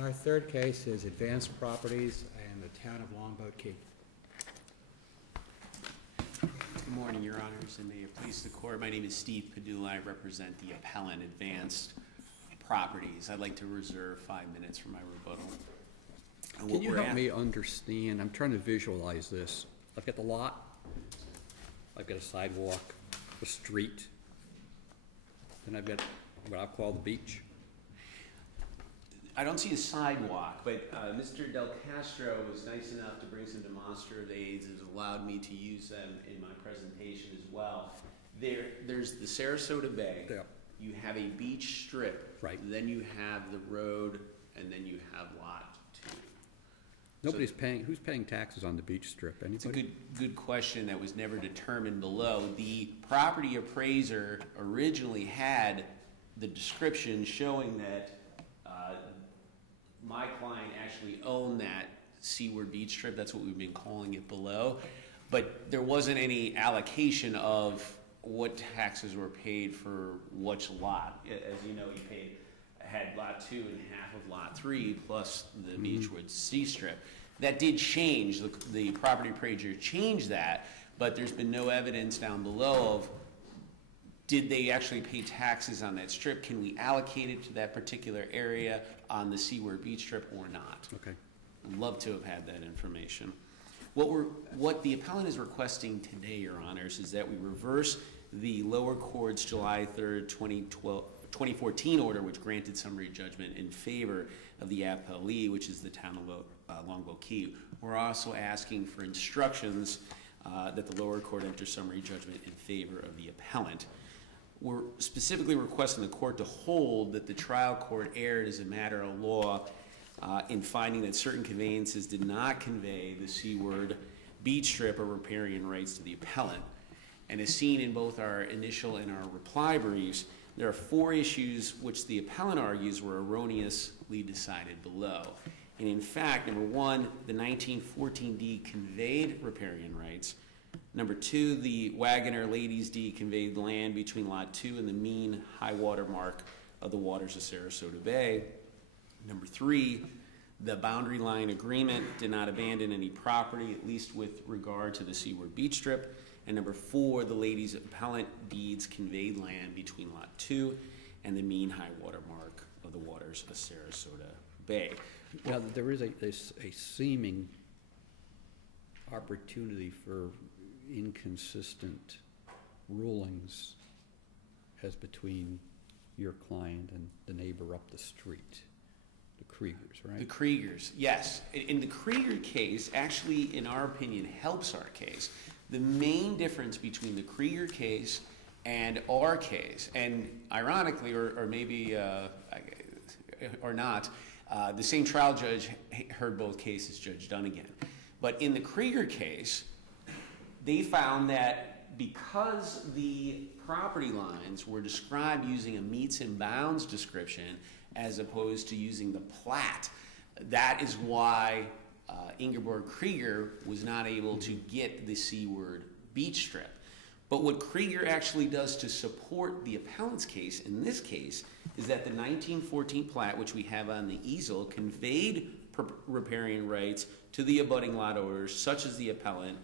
Our third case is Advanced Properties and the Town of Longboat Key. Good morning, Your Honors, and may it please the Court. My name is Steve Padula. I represent the Appellant Advanced Properties. I'd like to reserve 5 minutes for my rebuttal. Can you help me understand? I'm trying to visualize this. I've got the lot, I've got a sidewalk, a street, then I've got what I'll call the beach. I don't see a sidewalk, but Mr. Del Castro was nice enough to bring some demonstrative aids and has allowed me to use them in my presentation as well. There's the Sarasota Bay. Yeah. You have a beach strip. Right. Then you have the road, and then you have lot 2. Nobody's paying. Who's paying taxes on the beach strip? Anybody? It's a good question that was never determined below. The property appraiser originally had the description showing that my client actually owned that seaward beach strip. That's what we've been calling it below. But there wasn't any allocation of what taxes were paid for which lot. As you know, he had lot 2 and half of lot 3 plus the beachwood sea strip. That did change. The property appraiser changed that, but there's been no evidence down below of did they actually pay taxes on that strip? Can we allocate it to that particular area on the seaward beach strip or not? Okay. I'd love to have had that information. What the appellant is requesting today, Your Honors, is that we reverse the lower court's July 3rd, 2014 order, which granted summary judgment in favor of the Appellee, which is the Town of Longboat Key. We're also asking for instructions that the lower court enter summary judgment in favor of the appellant. We're specifically requesting the court to hold that the trial court erred as a matter of law in finding that certain conveyances did not convey the seaward beach strip or riparian rights to the appellant. And as seen in both our initial and our reply briefs, there are 4 issues which the appellant argues were erroneously decided below. And in fact, number 1, the 1914 deed conveyed riparian rights. Number 2, the Weidner Ladies deed conveyed land between lot 2 and the mean high water mark of the waters of Sarasota Bay. Number 3, the boundary line agreement did not abandon any property, at least with regard to the seaward beach strip. And number 4, the ladies' appellant deeds conveyed land between lot 2 and the mean high water mark of the waters of Sarasota Bay. Now, there is a seeming opportunity for inconsistent rulings as between your client and the neighbor up the street, the Kriegers, right? The Kriegers, yes. In the Krieger case, actually, in our opinion, helps our case. The main difference between the Krieger case and our case, and ironically, or maybe, or not, the same trial judge heard both cases, Judge Dunnigan. But in the Krieger case, they found that because the property lines were described using a meets and bounds description as opposed to using the plat, that is why Ingeborg Krieger was not able to get the seaward beach strip. But what Krieger actually does to support the appellant's case, in this case, is that the 1914 plat, which we have on the easel, conveyed riparian rights to the abutting lot owners, such as the appellant,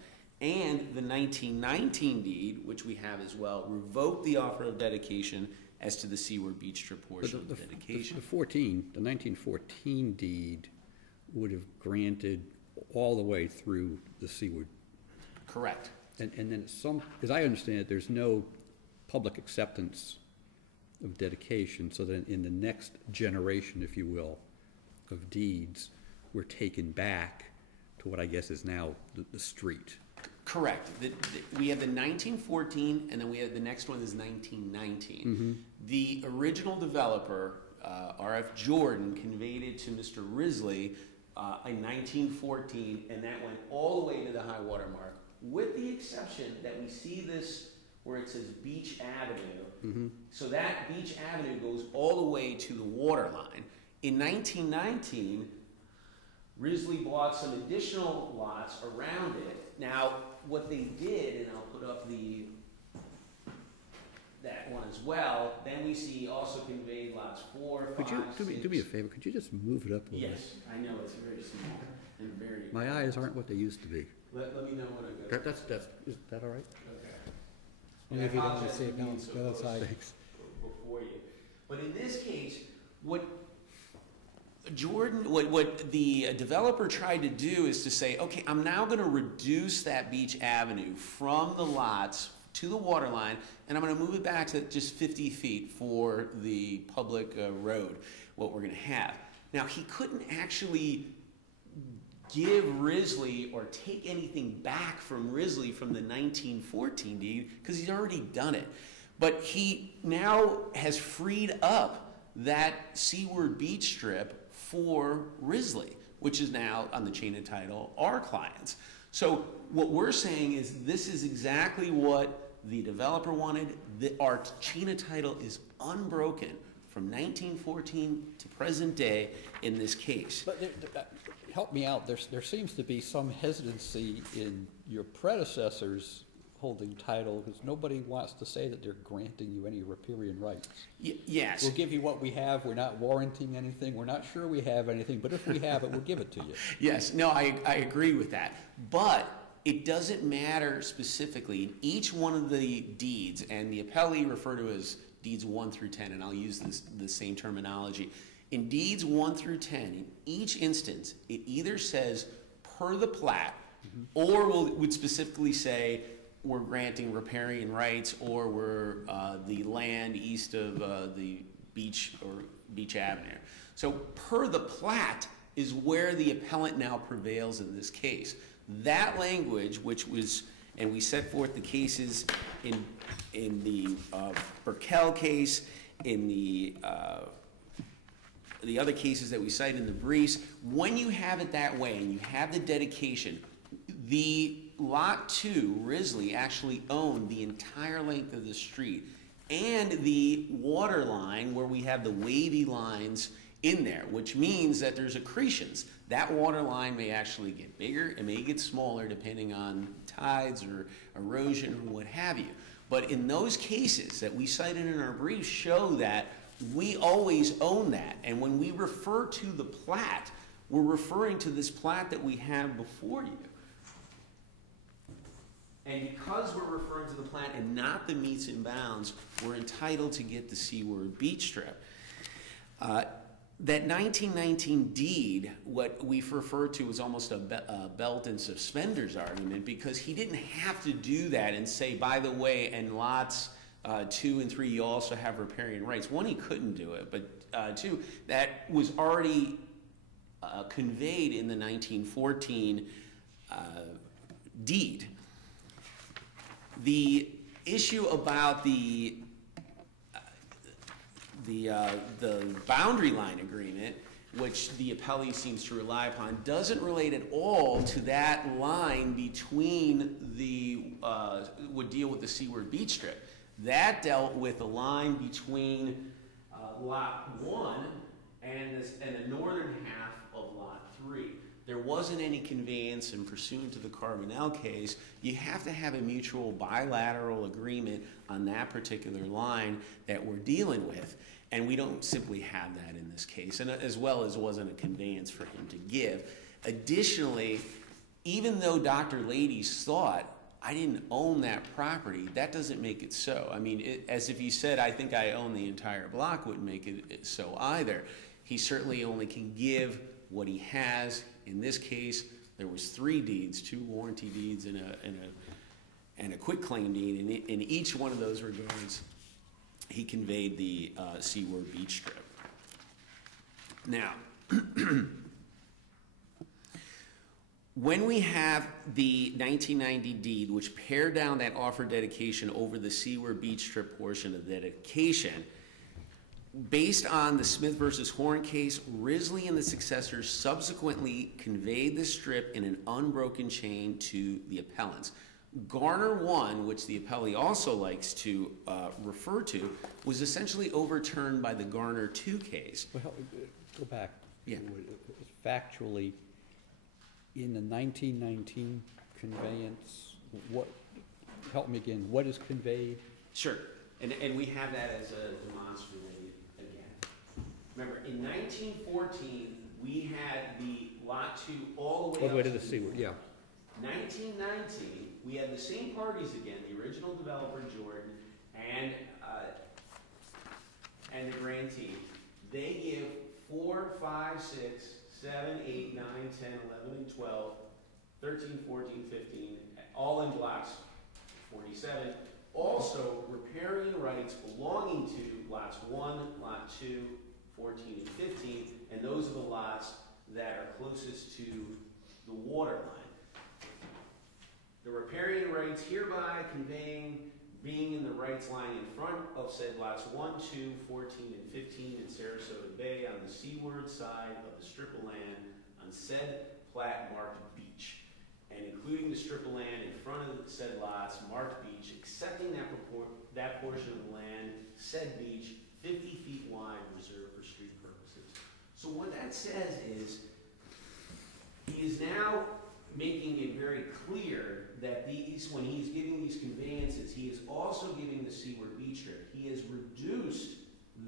and the 1919 deed, which we have as well, revoked the offer of dedication as to the seaward beach strip portion of the dedication. The 1914 deed would have granted all the way through the seaward. Correct. And then as I understand it, there's no public acceptance of dedication, so that in the next generation, if you will, of deeds, were taken back to what I guess is now the street. Correct. We have the 1914, and then we have the next one is 1919. Mm-hmm. The original developer, R.F. Jordan, conveyed it to Mr. Risley in 1914, and that went all the way to the high water mark, with the exception that we see this where it says Beach Avenue. Mm-hmm. So that Beach Avenue goes all the way to the water line. In 1919, Risley bought some additional lots around it. Now, what they did, and I'll put up that one as well. Then we see also conveyed lots 4, 5, Could you, 6. do me a favor, could you just move it up a little bit? Yes, I know, it's very small and very. My eyes aren't what they used to be. Let me know when I go. Is that all right? Okay. Only if you don't want to apologize see it for being now, so go close outside. Before you. But in this case, what the developer tried to do is to say, okay, I'm now going to reduce that beach avenue from the lots to the water line, and I'm going to move it back to just 50 feet for the public road, what we're going to have. Now, he couldn't actually give Risley or take anything back from Risley from the 1914 deed because he's already done it. But he now has freed up that seaward beach strip for Risley, which is now on the chain of title our clients. So what we're saying is this is exactly what the developer wanted. Our chain of title is unbroken from 1914 to present day in this case. But help me out, there seems to be some hesitancy in your predecessors holding title, because nobody wants to say that they're granting you any riparian rights. Yes. We'll give you what we have, we're not warranting anything, we're not sure we have anything, but if we have it, we'll give it to you. Yes, no, I agree with that. But it doesn't matter specifically in each one of the deeds, and the appellee refer to as deeds 1 through 10, and I'll use the same terminology. In deeds 1 through 10, in each instance, it either says per the plat, or would specifically say we're granting riparian rights, or we're the land east of the beach or beach avenue. So per the plat is where the appellant now prevails in this case. That language, which was, and we set forth the cases in the Burkell case, in the other cases that we cite in the briefs, when you have it that way and you have the dedication, the Lot 2, Risley, actually owned the entire length of the street and the water line where we have the wavy lines in there, which means that there's accretions. That water line may actually get bigger, it may get smaller depending on tides or erosion or what have you. But in those cases that we cited in our briefs show that we always own that. And when we refer to the plat, we're referring to this plat that we have before you. And because we're referring to the plat and not the meets and bounds, we're entitled to get the seaward beach strip. That 1919 deed, what we've referred to as almost a belt and suspenders argument, because he didn't have to do that and say, by the way, and lots 2 and 3, you also have riparian rights. One, he couldn't do it, but 2, that was already conveyed in the 1914 deed. The issue about the boundary line agreement, which the appellee seems to rely upon, doesn't relate at all to that line between would deal with the seaward beach strip. That dealt with the line between Lot 1 and the northern half of Lot 3. There wasn't any conveyance, and pursuant to the Carbonell case, you have to have a mutual bilateral agreement on that particular line that we're dealing with. And we don't simply have that in this case, and as well as wasn't a conveyance for him to give. Additionally, even though Dr. Ladies thought, I didn't own that property, that doesn't make it so. I mean, as if he said, I think I own the entire block, wouldn't make it so either. He certainly only can give what he has. In this case, there was 3 deeds, 2 warranty deeds and a quitclaim deed. And in each one of those regards, he conveyed the seaward beach strip. Now, when we have the 1990 deed, which pared down that offered dedication over the seaward beach strip portion of the dedication, based on the Smith versus Horn case, Risley and the successors subsequently conveyed the strip in an unbroken chain to the appellants. Garner 1, which the appellee also likes to refer to, was essentially overturned by the Garner 2 case. Well, go back. Yeah. Factually, in the 1919 conveyance, help me again, what is conveyed? Sure. And we have that as a demonstrative again. Remember, in 1914, we had the lot 2 all the way up to the seaward, yeah. 1919, we had the same parties again, the original developer, Jordan, and the grantee. They give 4, 5, 6, 7, 8, 9, 10, 11, and 12, 13, 14, 15, all in blocks 47. Also, riparian rights belonging to lots 1, lot 2, 14, and 15, and those are the lots that are closest to the water line. The riparian rights hereby conveying being in the rights line in front of said lots 1, 2, 14, and 15 in Sarasota Bay on the seaward side of the strip of land on said plat marked beach, and including the strip of land in front of said lots marked beach, accepting that portion of the land, said beach, 50 feet wide, reserved for street purposes. So what that says is, he is now making it very clear that when he's giving these conveyances, he is also giving the seaward beach strip. He has reduced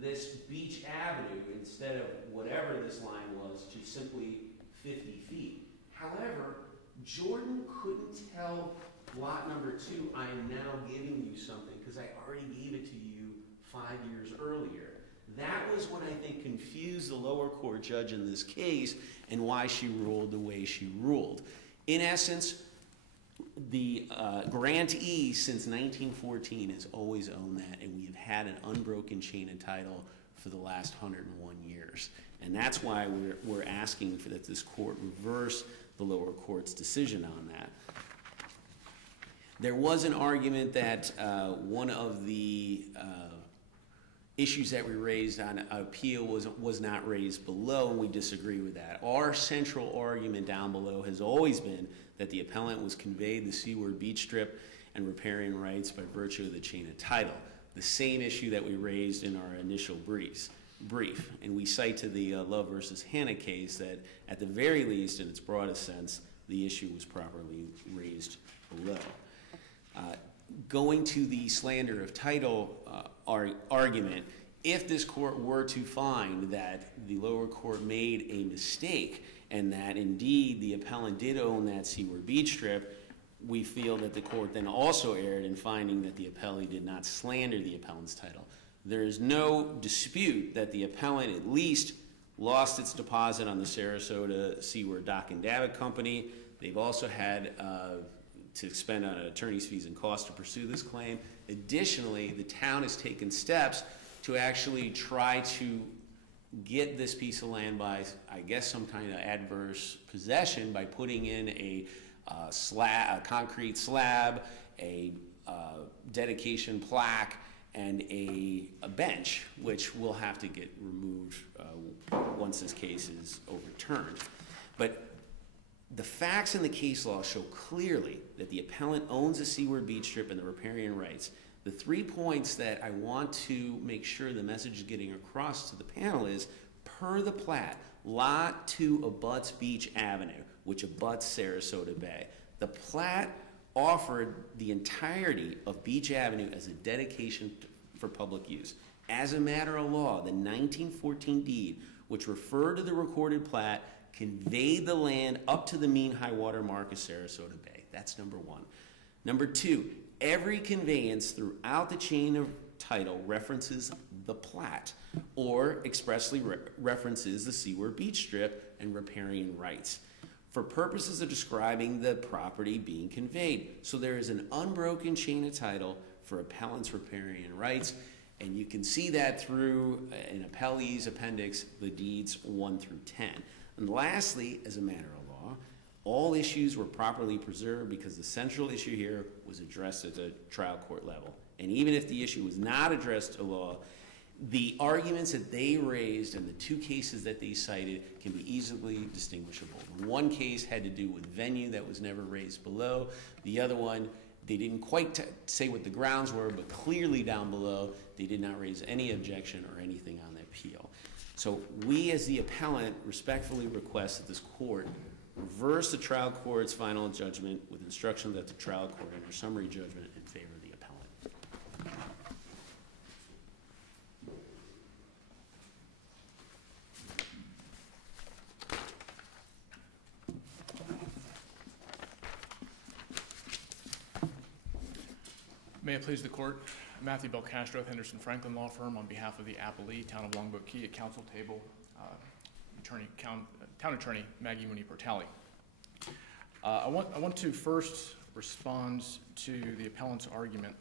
this beach avenue, instead of whatever this line was, to simply 50 feet. However, Jordan couldn't tell lot number 2, I am now giving you something, because I already gave it to you 5 years earlier. That was what I think confused the lower court judge in this case, and why she ruled the way she ruled. In essence, the grantee since 1914 has always owned that, and we have had an unbroken chain of title for the last 101 years. And that's why we're asking that this court reverse the lower court's decision on that. There was an argument that one of the issues that we raised on appeal was not raised below, and we disagree with that. Our central argument down below has always been that the appellant was conveyed the seaward beach strip and riparian rights by virtue of the chain of title, the same issue that we raised in our initial brief. And we cite to the Love versus Hannah case that at the very least, in its broadest sense, the issue was properly raised below. Going to the slander of title argument, if this court were to find that the lower court made a mistake and that indeed the appellant did own that seaward beach strip, we feel that the court then also erred in finding that the appellee did not slander the appellant's title. There is no dispute that the appellant at least lost its deposit on the Sarasota Seaward Dock and Davit Company. They've also had to expend on attorney's fees and costs to pursue this claim. Additionally, the town has taken steps to actually try to get this piece of land by, I guess, some kind of adverse possession by putting in a concrete slab, a dedication plaque, and a bench, which will have to get removed once this case is overturned. But the facts in the case law show clearly that the appellant owns a seaward beach strip and the riparian rights. The 3 points that I want to make sure the message is getting across to the panel is, per the plat, Lot 2 abuts Beach Avenue, which abuts Sarasota Bay. The plat offered the entirety of Beach Avenue as a dedication for public use. As a matter of law, the 1914 deed, which referred to the recorded plat, conveyed the land up to the mean high water mark of Sarasota Bay. That's number 1. Number 2, every conveyance throughout the chain of title references the plat or expressly references the seaward beach strip and riparian rights for purposes of describing the property being conveyed. So there is an unbroken chain of title for appellant's riparian rights, and you can see that through an appellee's appendix, the deeds 1 through 10. And lastly, as a matter of law, all issues were properly preserved because the central issue here was addressed at the trial court level. And even if the issue was not addressed to law, the arguments that they raised and the 2 cases that they cited can be easily distinguishable. One case had to do with venue that was never raised below. The other one, they didn't quite say what the grounds were, but clearly down below, they did not raise any objection or anything on the appeal. So we, as the appellant, respectfully request that this court reverse the trial court's final judgment with instruction that the trial court enter summary judgment in favor of the appellant. May it please the court, Matthew Belcastro with Henderson Franklin Law Firm on behalf of the Appellee, Town of Longboat Key, at council table, Town Attorney Maggie Mooney-Portali. I want to first respond to the appellant's argument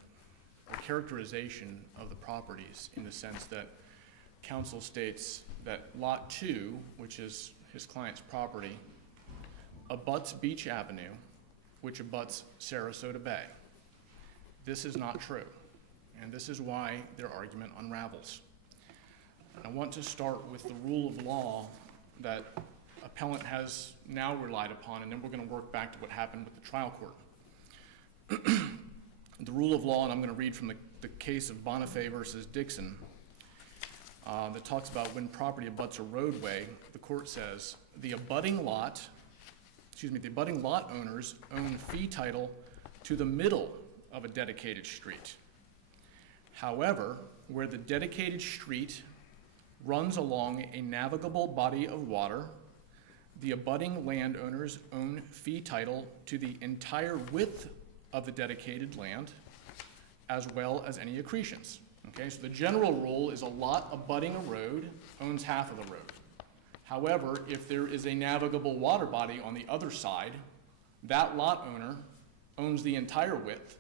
or characterization of the properties in the sense that counsel states that Lot 2, which is his client's property, abuts Beach Avenue, which abuts Sarasota Bay. This is not true, and this is why their argument unravels. I want to start with the rule of law that appellant has now relied upon, and then we're going to work back to what happened with the trial court. The rule of law, and I'm going to read from the case of Bonifay versus Dixon, that talks about when property abuts a roadway. The court says the abutting lot owners own fee title to the middle of a dedicated street. However, where the dedicated street runs along a navigable body of water, the abutting landowners own fee title to the entire width of the dedicated land, as well as any accretions. Okay, so the general rule is a lot abutting a road owns half of the road. However, if there is a navigable water body on the other side, that lot owner owns the entire width,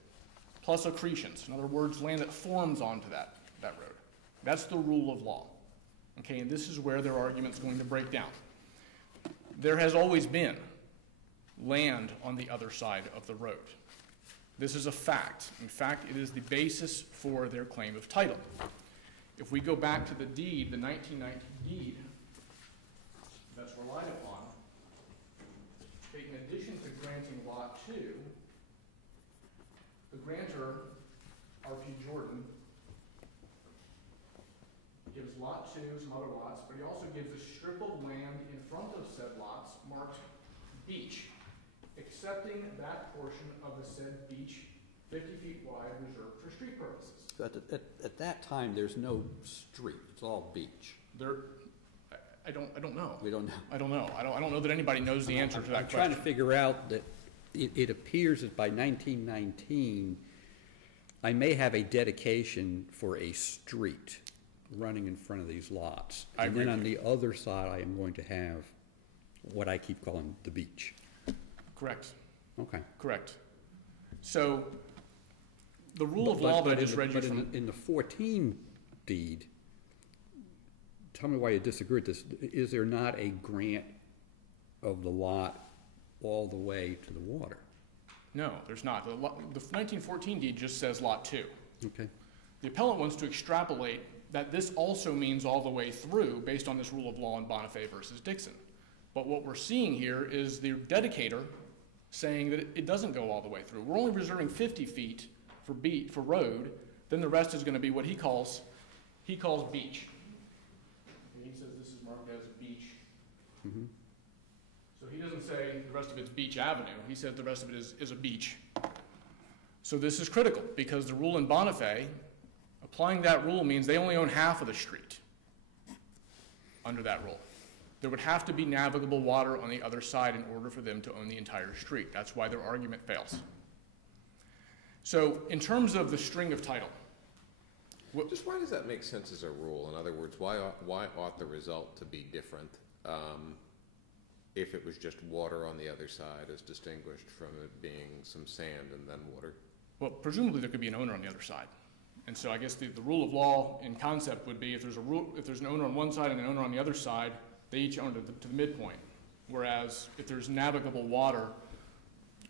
plus accretions. In other words, land that forms onto that road. That's the rule of law. Okay, and this is where their argument's going to break down. There has always been land on the other side of the road. This is a fact. In fact, it is the basis for their claim of title. If we go back to the deed, the 1990 deed that's relied upon, in addition to granting Lot 2, the grantor, R.P. Jordan, gives Lot 2 some other lots, but he also gives a strip of land in front of said lots marked beach, accepting that portion of the said beach 50 feet wide reserved for street purposes. But at that time, there's no street, it's all beach. I don't know. We don't know. I don't know. I don't know that anybody knows the answer to that question. I'm trying to figure out that it appears that by 1919, I may have a dedication for a street running in front of these lots. I agree. And then on the other side, I am going to have what I keep calling the beach. Correct. Okay. Correct. So the rule of law that I just read you from... in the 14 deed, tell me why you disagree with this. Is there not a grant of the lot all the way to the water? No, there's not. The 1914 deed just says Lot 2. Okay. The appellant wants to extrapolate that this also means all the way through based on this rule of law in Bonifay versus Dixon. But what we're seeing here is the dedicator saying that it doesn't go all the way through. We're only reserving 50 feet for road, then the rest is going to be what he calls beach. And he says this is marked as beach. Mm-hmm. So he doesn't say the rest of it's Beach Avenue. He says the rest of it is a beach. So this is critical because the rule in Bonifay, applying that rule means they only own half of the street under that rule. There would have to be navigable water on the other side in order for them to own the entire street. That's why their argument fails. So in terms of the string of title. Just why does that make sense as a rule? In other words, why ought the result to be different if it was just water on the other side as distinguished from it being some sand and then water? Well, presumably there could be an owner on the other side. And so I guess the rule of law in concept would be if there's an owner on one side and an owner on the other side, they each own to the midpoint. Whereas if there's navigable water,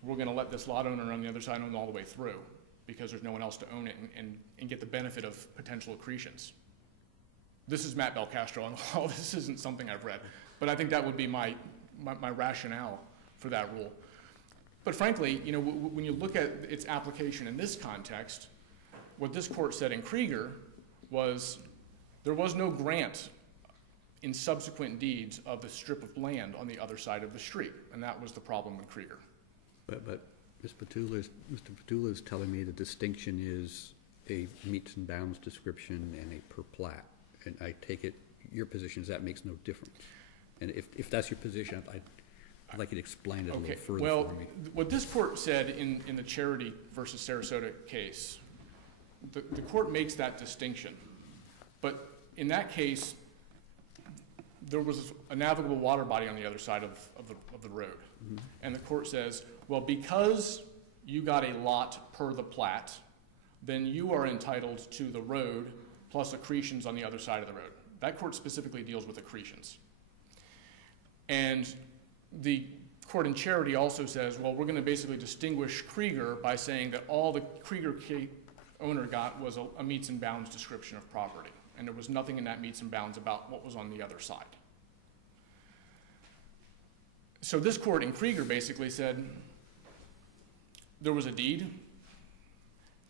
we're going to let this lot owner on the other side own all the way through because there's no one else to own it and get the benefit of potential accretions. This is Matt Belcastro on the law. This isn't something I've read. But I think that would be my rationale for that rule. But frankly, you know, when you look at its application in this context, what this court said in Krieger was there was no grant in subsequent deeds of the strip of land on the other side of the street, and that was the problem with Krieger. But Mr. Petula is telling me the distinction is a meets and bounds description and a per plat, and I take it your position is that makes no difference. And if that's your position, I'd like you to explain it a little further for me. What this court said in the Charity versus Sarasota case the court makes that distinction. But in that case, there was a navigable water body on the other side of the road. Mhm. And the court says, well, because you got a lot per the plat, then you are entitled to the road plus accretions on the other side of the road. That court specifically deals with accretions. And the court in Charity also says, well, we're going to basically distinguish Krieger by saying that all the Krieger owner got was a meets and bounds description of property. And there was nothing in that meets and bounds about what was on the other side. So this court in Krieger basically said there was a deed,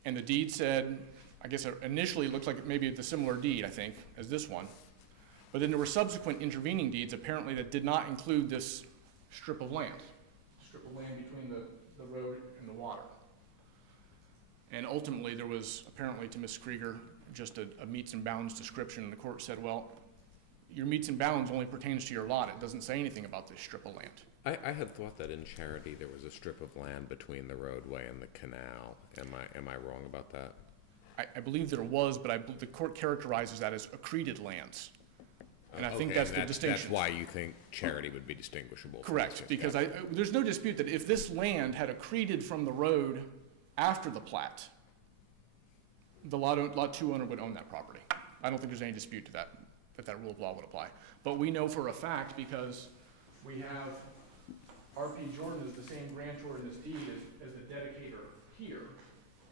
and the deed said, I guess initially it looked like maybe the similar deed, I think, as this one. But then there were subsequent intervening deeds apparently that did not include this strip of land between the road and the water. And ultimately there was apparently to Ms. Krieger just a meets and bounds description, and the court said, well, your meets and bounds only pertains to your lot. It doesn't say anything about this strip of land. I had thought that in Charity there was a strip of land between the roadway and the canal. Am I wrong about that? I believe there was, but the court characterizes that as accreted lands. And I think Okay, that's the distinction. That's why you think Charity would be distinguishable. Correct, because there's no dispute that if this land had accreted from the road after the plat, the lot 2 owner would own that property. I don't think there's any dispute to that rule of law would apply. But we know for a fact because we have R.P. Jordan is the same grantor in this deed as the dedicator here.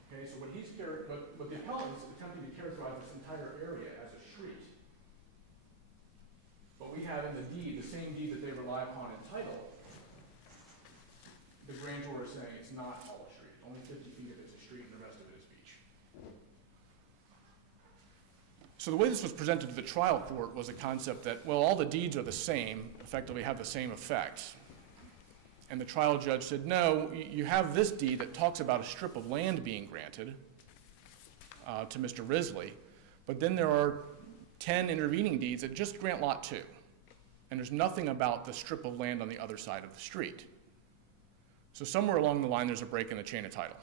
Okay, so what the appellant is attempting to characterize this entire area as a street. But we have in the deed, the same deed that they rely upon in title, the grantor is saying it's not all a street. Only 50 feet of it is a street and the rest of it is beach. So the way this was presented to the trial court was a concept that, well, all the deeds are the same, effectively have the same effect. And the trial judge said, no, you have this deed that talks about a strip of land being granted to Mr. Risley, but then there are 10 intervening deeds that just grant lot 2. And there's nothing about the strip of land on the other side of the street. So somewhere along the line, there's a break in the chain of title.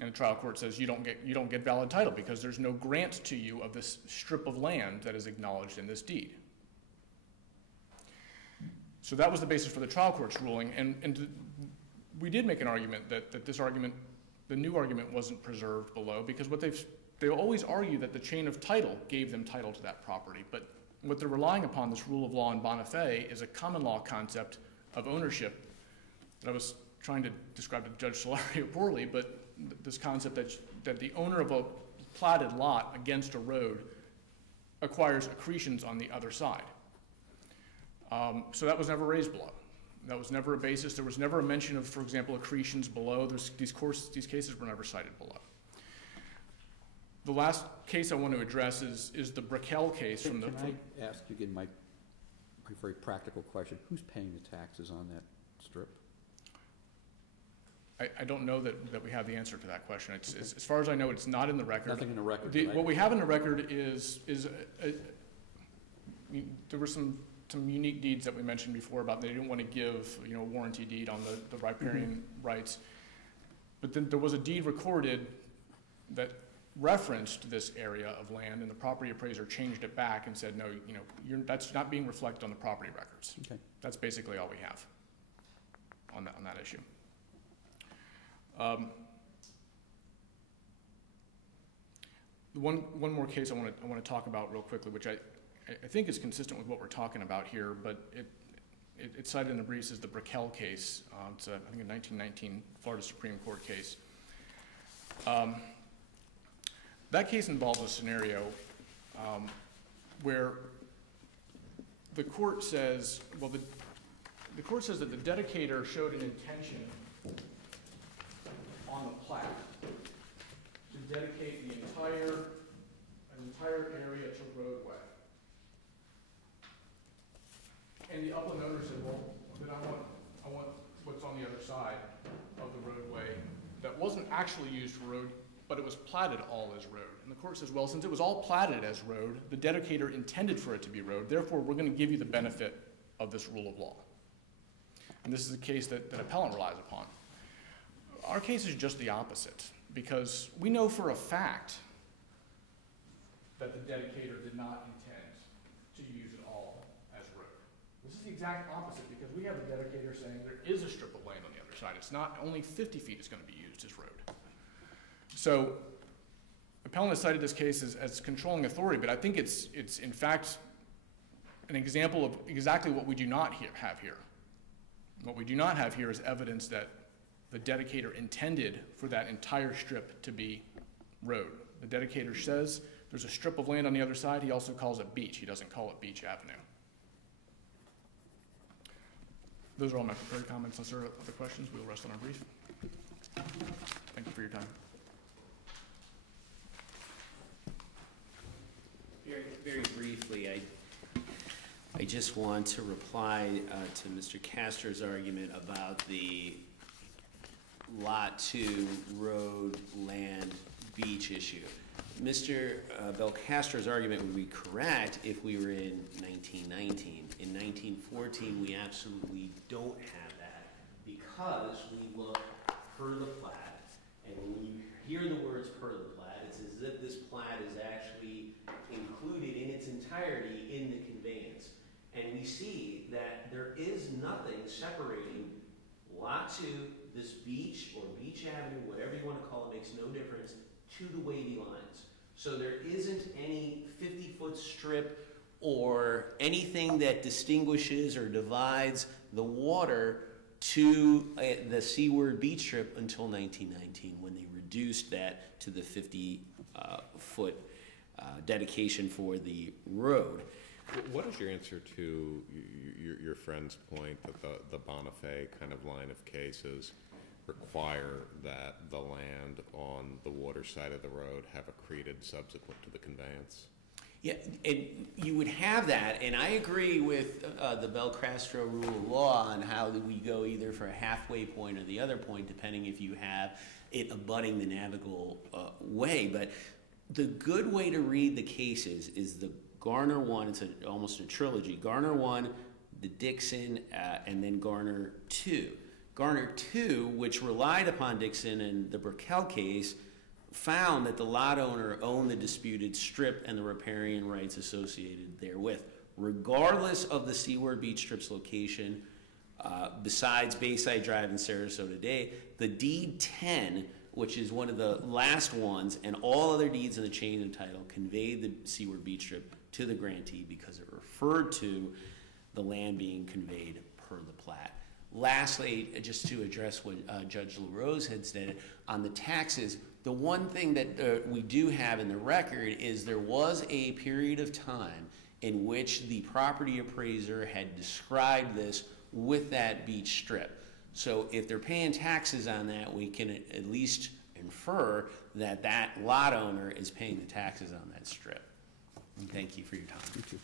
And the trial court says you don't get valid title because there's no grant to you of this strip of land that is acknowledged in this deed. So that was the basis for the trial court's ruling, and we did make an argument that this argument, the new argument, wasn't preserved below because they always argue that the chain of title gave them title to that property, but what they're relying upon, this rule of law in bona fide, is a common law concept of ownership that I was trying to describe to Judge Solario poorly, but this concept that the owner of a platted lot against a road acquires accretions on the other side. So that was never raised below. That was never a basis. There was never a mention of, for example, accretions below. These cases were never cited below. The last case I want to address is the Brickell case from the... Can I ask you again my very practical question? Who's paying the taxes on that strip? I don't know that we have the answer to that question. As far as I know, it's not in the record. Nothing in the record. What we have in the record is there were some unique deeds that we mentioned before about they didn't want to give a warranty deed on the riparian rights. But then there was a deed recorded that referenced this area of land, and the property appraiser changed it back and said, no, that's not being reflected on the property records. Okay. That's basically all we have on that issue. One more case I want to talk about real quickly, which I think is consistent with what we're talking about here, but it's cited in the briefs as the Brickell case. It's I think a 1919 Florida Supreme Court case. That case involves a scenario where the court says, well, the court says that the dedicator showed an intention on the plat to dedicate the entire area to roadway. And the upland owner said, well, then I want what's on the other side of the roadway that wasn't actually used for road, but it was platted all as road. And the court says, well, since it was all platted as road, the dedicator intended for it to be road, therefore we're going to give you the benefit of this rule of law. And this is a case that Appellant relies upon. our case is just the opposite, because we know for a fact that the dedicator did not intend to use it all as road. This is the exact opposite, because we have a dedicator saying there is a strip of land on the other side. It's not only 50 feet is going to be used as road. So Appellant has cited this case as controlling authority, but I think it's in fact an example of exactly what we do not have here. What we do not have here is evidence that the dedicator intended for that entire strip to be road. The dedicator says there's a strip of land on the other side. He also calls it beach. He doesn't call it Beach Avenue. Those are all my prepared comments. Unless there are other questions, we will rest on our brief. Thank you for your time. Very briefly, I just want to reply to Mr. Castor's argument about the Lot 2 road, land, beach issue. Mr. Belcastro's argument would be correct if we were in 1919. In 1914, we absolutely don't have that because we look per the plat, and when you hear the words per the plat, it's as if this plat is actually included in its entirety in the conveyance. And we see that there is nothing separating Lot 2, this beach or Beach Avenue, whatever you want to call it, makes no difference, to the wavy lines. So there isn't any 50-foot strip or anything that distinguishes or divides the water to the seaward beach strip until 1919, when they reduced that to the 50-foot dedication for the road. What is your answer to your friend's point that the Bonifay kind of line of cases require that the land on the water side of the road have accreted subsequent to the conveyance? Yeah, and you would have that, and I agree with the Belcastro rule of law on how we go either for a halfway point or the other point, depending if you have it abutting the navigable way. But the good way to read the cases is the Garner 1, it's almost a trilogy. Garner 1, the Dixon, and then Garner 2. Garner 2, which relied upon Dixon and the Burkell case, found that the lot owner owned the disputed strip and the riparian rights associated therewith, regardless of the seaward beach strip's location, besides Bayside Drive and Sarasota Day. The deed 10, which is one of the last ones, and all other deeds in the chain of title conveyed the seaward beach strip to the grantee because it referred to the land being conveyed per the plat. Lastly, just to address what Judge LaRose had stated on the taxes, the one thing that we do have in the record is there was a period of time in which the property appraiser had described this with that beach strip. So if they're paying taxes on that, we can at least infer that that lot owner is paying the taxes on that strip. And thank you for your time. Thank you.